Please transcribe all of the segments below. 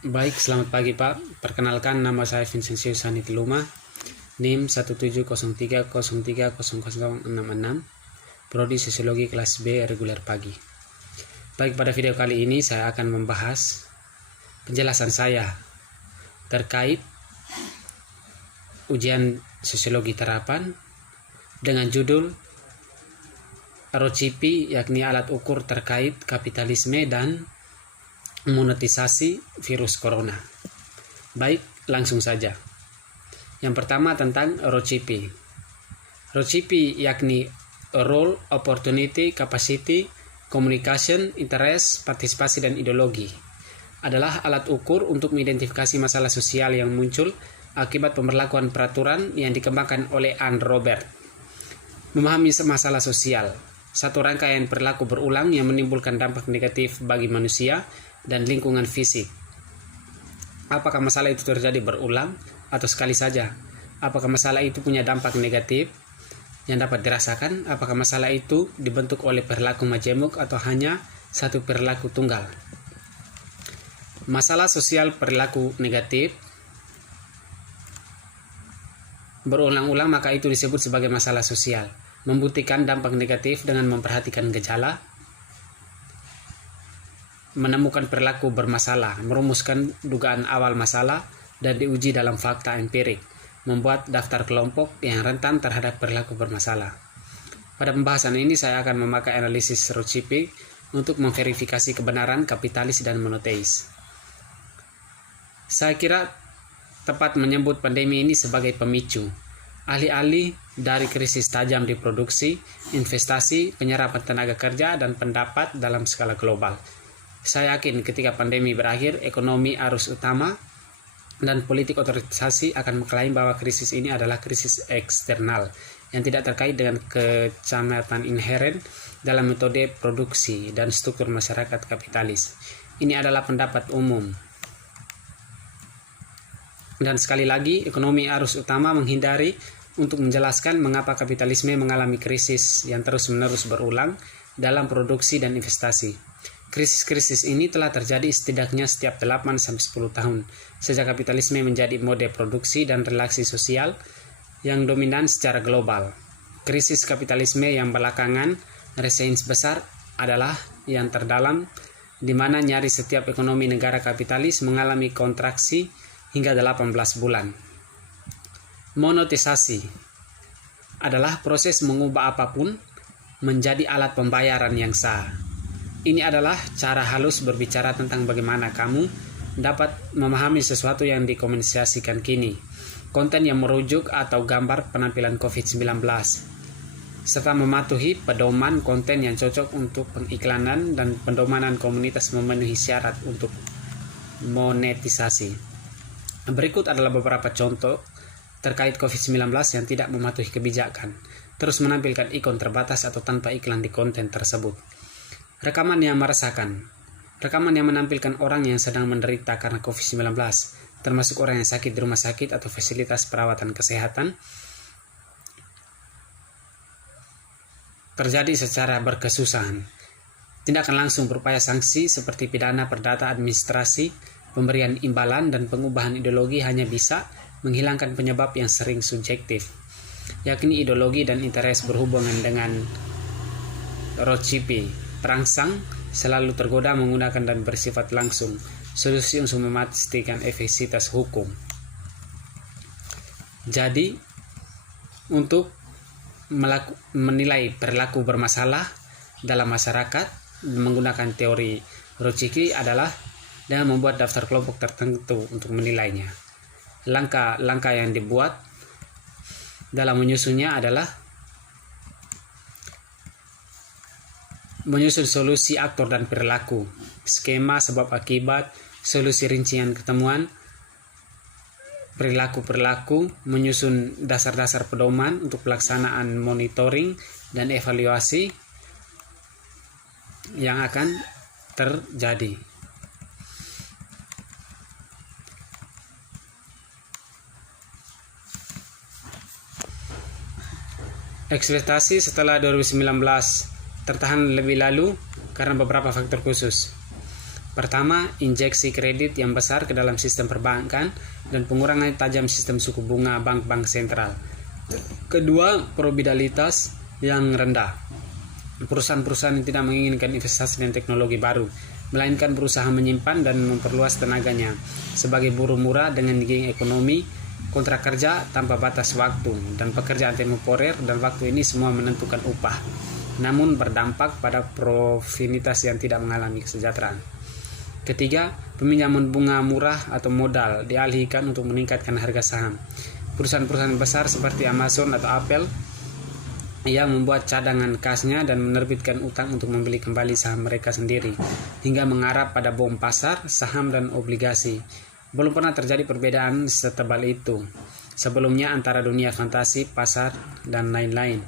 Baik, selamat pagi Pak. Perkenalkan, nama saya Vincenzius Hanitiluma, NIM 17030303066, Prodi Sosiologi kelas B reguler pagi. Baik, pada video kali ini saya akan membahas penjelasan saya terkait ujian sosiologi terapan dengan judul ROCP, yakni alat ukur terkait kapitalisme dan monetisasi virus corona. Baik, langsung saja. Yang pertama tentang ROCP. ROCP yakni Role, Opportunity, Capacity, Communication, Interest, Partisipasi, dan Ideologi. Adalah alat ukur untuk mengidentifikasi masalah sosial yang muncul akibat pemberlakuan peraturan yang dikembangkan oleh Anne Robert. Memahami masalah sosial, satu rangkaian perilaku berulang yang menimbulkan dampak negatif bagi manusia dan lingkungan fisik. Apakah masalah itu terjadi berulang atau sekali saja? Apakah masalah itu punya dampak negatif yang dapat dirasakan? Apakah masalah itu dibentuk oleh perilaku majemuk atau hanya satu perilaku tunggal? Masalah sosial perilaku negatif berulang-ulang, maka itu disebut sebagai masalah sosial. Membuktikan dampak negatif dengan memperhatikan gejala, menemukan perilaku bermasalah, merumuskan dugaan awal masalah, dan diuji dalam fakta empirik, membuat daftar kelompok yang rentan terhadap perilaku bermasalah. Pada pembahasan ini saya akan memakai analisis ROCP untuk memverifikasi kebenaran kapitalis dan monoteis. Saya kira tepat menyebut pandemi ini sebagai pemicu. Alih-alih dari krisis tajam di produksi, investasi, penyerapan tenaga kerja, dan pendapat dalam skala global. Saya yakin ketika pandemi berakhir, ekonomi arus utama dan politik otorisasi akan mengklaim bahwa krisis ini adalah krisis eksternal yang tidak terkait dengan kecamatan inheren dalam metode produksi dan struktur masyarakat kapitalis. Ini adalah pendapat umum. Dan sekali lagi, ekonomi arus utama menghindari untuk menjelaskan mengapa kapitalisme mengalami krisis yang terus-menerus berulang dalam produksi dan investasi. Krisis-krisis ini telah terjadi setidaknya setiap 8-10 tahun sejak kapitalisme menjadi mode produksi dan relasi sosial yang dominan secara global. Krisis kapitalisme yang belakangan resains besar adalah yang terdalam, di mana nyaris setiap ekonomi negara kapitalis mengalami kontraksi hingga 18 bulan. Monetisasi adalah proses mengubah apapun menjadi alat pembayaran yang sah. Ini adalah cara halus berbicara tentang bagaimana kamu dapat memahami sesuatu yang dikomunikasikan kini, konten yang merujuk atau gambar penampilan COVID-19, serta mematuhi pedoman konten yang cocok untuk pengiklanan dan pendomanan komunitas memenuhi syarat untuk monetisasi. Berikut adalah beberapa contoh terkait COVID-19 yang tidak mematuhi kebijakan, terus menampilkan ikon terbatas atau tanpa iklan di konten tersebut. Rekaman yang meresahkan. Rekaman yang menampilkan orang yang sedang menderita karena COVID-19, termasuk orang yang sakit di rumah sakit atau fasilitas perawatan kesehatan, terjadi secara berkesusahan. Tindakan langsung berupaya sanksi seperti pidana perdata administrasi, pemberian imbalan, dan pengubahan ideologi hanya bisa menghilangkan penyebab yang sering subjektif, yakni ideologi dan interest berhubungan dengan ROCP. Perangsang selalu tergoda menggunakan dan bersifat langsung solusi untuk memastikan efektivitas hukum. Jadi, untuk menilai perilaku bermasalah dalam masyarakat menggunakan teori ROCP adalah dengan membuat daftar kelompok tertentu untuk menilainya. Langkah-langkah yang dibuat dalam menyusunnya adalah menyusun solusi aktor dan perilaku, skema sebab akibat, solusi rincian ketemuan, perilaku-perilaku, menyusun dasar-dasar pedoman untuk pelaksanaan monitoring dan evaluasi yang akan terjadi. Ekspektasi setelah 2019 tertahan lebih lalu karena beberapa faktor khusus. Pertama, injeksi kredit yang besar ke dalam sistem perbankan dan pengurangan tajam sistem suku bunga bank-bank sentral. Kedua, probabilitas yang rendah. Perusahaan-perusahaan yang tidak menginginkan investasi dan teknologi baru, melainkan berusaha menyimpan dan memperluas tenaganya sebagai buruh murah dengan gig ekonomi, kontrak kerja tanpa batas waktu, dan pekerjaan temporer, dan waktu ini semua menentukan upah, namun berdampak pada profilitas yang tidak mengalami kesejahteraan. Ketiga, peminjaman bunga murah atau modal dialihkan untuk meningkatkan harga saham. Perusahaan-perusahaan besar seperti Amazon atau Apple yang membuat cadangan kasnya dan menerbitkan utang untuk membeli kembali saham mereka sendiri, hingga mengarah pada bom pasar, saham, dan obligasi. Belum pernah terjadi perbedaan setebal itu sebelumnya antara dunia fantasi, pasar, dan lain-lain.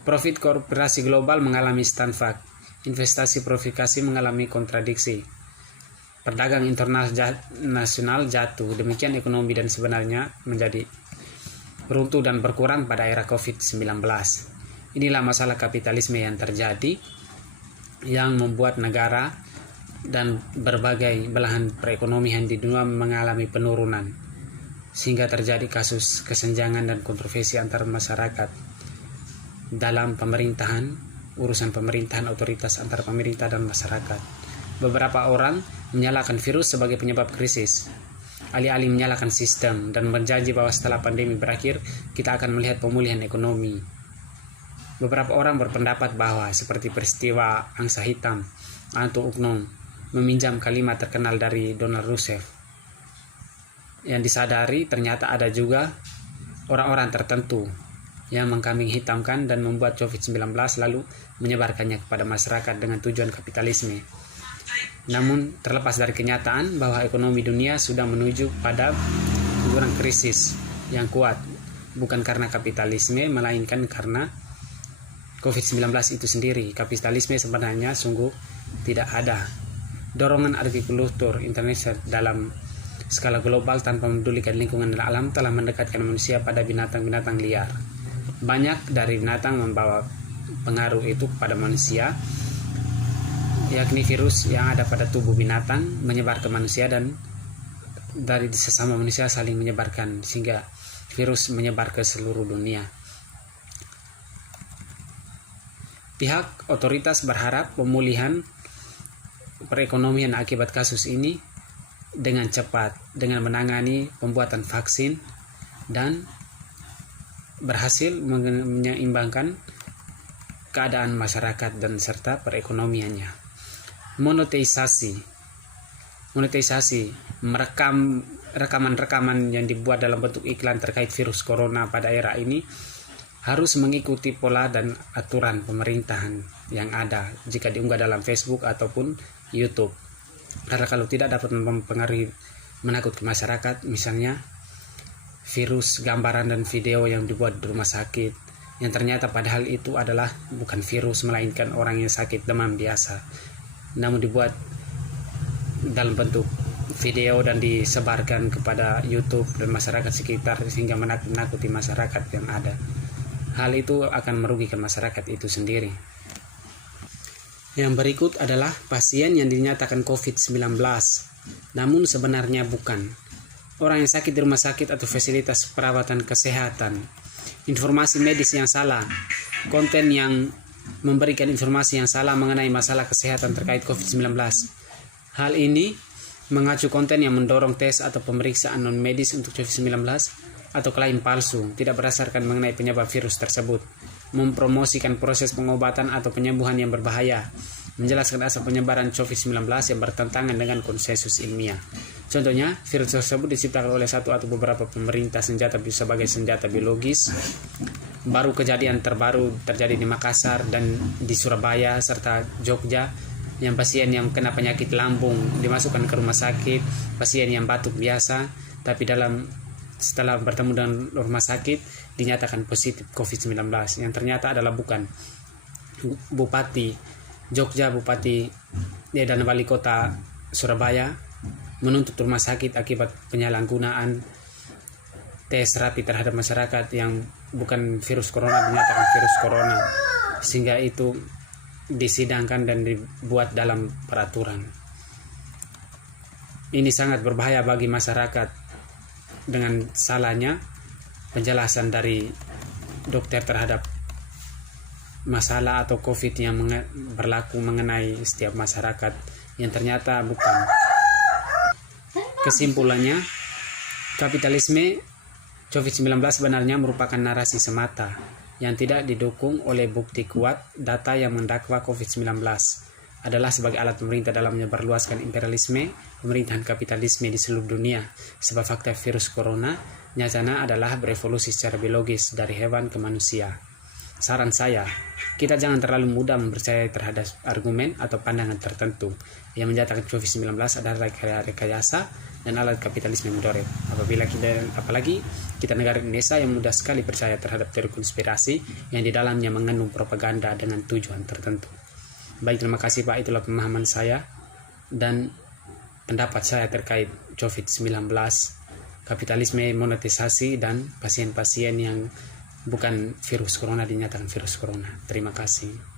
Profit korporasi global mengalami stagflasi, investasi profitasi mengalami kontradiksi. Perdagangan internasional jatuh, demikian ekonomi dan sebenarnya menjadi runtuh dan berkurang pada era COVID-19. Inilah masalah kapitalisme yang terjadi, yang membuat negara dan berbagai belahan perekonomian di dunia mengalami penurunan, sehingga terjadi kasus kesenjangan dan kontroversi antar masyarakat dalam pemerintahan, urusan pemerintahan, otoritas antar pemerintah dan masyarakat. Beberapa orang menyalahkan virus sebagai penyebab krisis, alih-alih menyalahkan sistem dan berjanji bahwa setelah pandemi berakhir, kita akan melihat pemulihan ekonomi. Beberapa orang berpendapat bahwa seperti peristiwa angsa hitam atau UNCLOS, meminjam kalimat terkenal dari Donald Roosevelt, yang disadari ternyata ada juga orang-orang tertentu yang mengkambing hitamkan dan membuat COVID-19 lalu menyebarkannya kepada masyarakat dengan tujuan kapitalisme. Namun terlepas dari kenyataan bahwa ekonomi dunia sudah menuju pada jurang krisis yang kuat, bukan karena kapitalisme melainkan karena COVID-19 itu sendiri. Kapitalisme sebenarnya sungguh tidak ada. Dorongan agrikultur internasional dalam skala global tanpa memedulikan lingkungan dan alam telah mendekatkan manusia pada binatang-binatang liar. Banyak dari binatang membawa pengaruh itu kepada manusia, yakni virus yang ada pada tubuh binatang menyebar ke manusia, dan dari sesama manusia saling menyebarkan sehingga virus menyebar ke seluruh dunia. Pihak otoritas berharap pemulihan perekonomian akibat kasus ini dengan cepat dengan menangani pembuatan vaksin dan berhasil menyeimbangkan keadaan masyarakat dan serta perekonomiannya. Monetisasi rekaman-rekaman yang dibuat dalam bentuk iklan terkait virus corona pada era ini harus mengikuti pola dan aturan pemerintahan yang ada jika diunggah dalam Facebook ataupun YouTube, karena kalau tidak dapat mempengaruhi, menakutkan masyarakat. Misalnya virus gambaran dan video yang dibuat di rumah sakit yang ternyata padahal itu adalah bukan virus melainkan orang yang sakit demam biasa, namun dibuat dalam bentuk video dan disebarkan kepada YouTube dan masyarakat sekitar sehingga menakuti masyarakat yang ada. Hal itu akan merugikan masyarakat itu sendiri. Yang berikut adalah pasien yang dinyatakan COVID-19 namun sebenarnya bukan. Orang yang sakit di rumah sakit atau fasilitas perawatan kesehatan. Informasi medis yang salah, konten yang memberikan informasi yang salah mengenai masalah kesehatan terkait COVID-19. Hal ini mengacu konten yang mendorong tes atau pemeriksaan non-medis untuk COVID-19 atau klaim palsu tidak berdasarkan mengenai penyebab virus tersebut, mempromosikan proses pengobatan atau penyembuhan yang berbahaya, menjelaskan asal penyebaran COVID-19 yang bertentangan dengan konsensus ilmiah. Contohnya, virus tersebut diciptakan oleh satu atau beberapa pemerintah senjata sebagai senjata biologis. Baru kejadian terbaru terjadi di Makassar dan di Surabaya serta Jogja, yang pasien yang kena penyakit lambung dimasukkan ke rumah sakit, pasien yang batuk biasa, tapi setelah bertemu dengan rumah sakit dinyatakan positif COVID-19, yang ternyata adalah bukan. Bupati Jogja, dan wali kota Surabaya menuntut rumah sakit akibat penyalahgunaan tes rapi terhadap masyarakat yang bukan virus corona dinyatakan virus corona, sehingga itu disidangkan dan dibuat dalam peraturan. ini sangat berbahaya bagi masyarakat dengan salahnya penjelasan dari dokter terhadap masalah atau COVID yang berlaku mengenai setiap masyarakat yang ternyata bukan. Kesimpulannya, kapitalisme COVID-19 sebenarnya merupakan narasi semata yang tidak didukung oleh bukti kuat. Data yang mendakwa COVID-19 adalah sebagai alat pemerintah dalam menyebarluaskan imperialisme pemerintahan kapitalisme di seluruh dunia. Sebab fakta virus corona nyatanya adalah berevolusi secara biologis dari hewan ke manusia. Saran saya, kita jangan terlalu mudah mempercayai terhadap argumen atau pandangan tertentu yang menyatakan COVID-19 adalah rekayasa dan alat kapitalisme modern. Apalagi kita negara Indonesia yang mudah sekali percaya terhadap teori konspirasi yang di dalamnya mengandung propaganda dengan tujuan tertentu. Baik, terima kasih Pak, itulah pemahaman saya dan pendapat saya terkait COVID-19, kapitalisme, monetisasi, dan pasien-pasien yang bukan virus corona dinyatakan virus corona. Terima kasih.